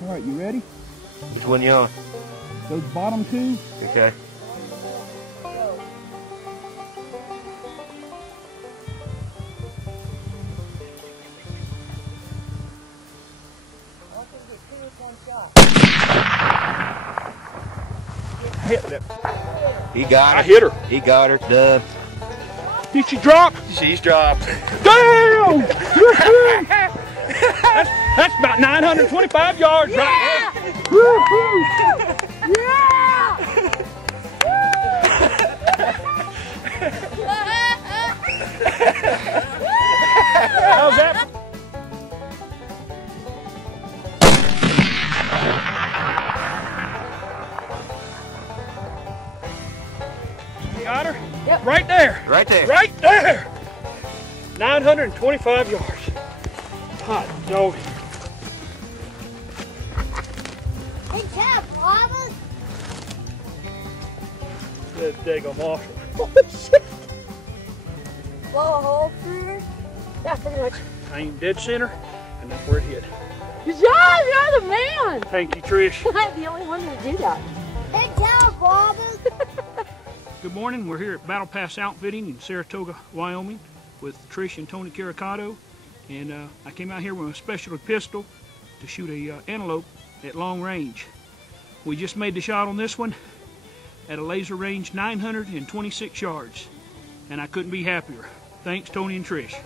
All right, you ready? Which one you on? Those bottom two. Okay. He got her. I hit her. He got her. Done. Did she drop? She's dropped. Damn! that's about 925 yards right there. Woo-hoo! Yeah! How's that? Got her? Yep. Right there. Right there. Right there. 925 yards. Hot dog. Good job, Robert. That daggone awesome. Oh, shit. Blow a hole through her? Yeah, pretty much. I aimed dead center, and that's where it hit. Good job, you're the man. Thank you, Trish. I'm the only one to do that. Good job, Robert. Good morning. We're here at Battle Pass Outfitting in Saratoga, Wyoming with Trish and Tony Caricato. And I came out here with a specialty pistol to shoot a antelope at long range. We just made the shot on this one at a laser range 926 yards. And I couldn't be happier. Thanks, Tony and Trish.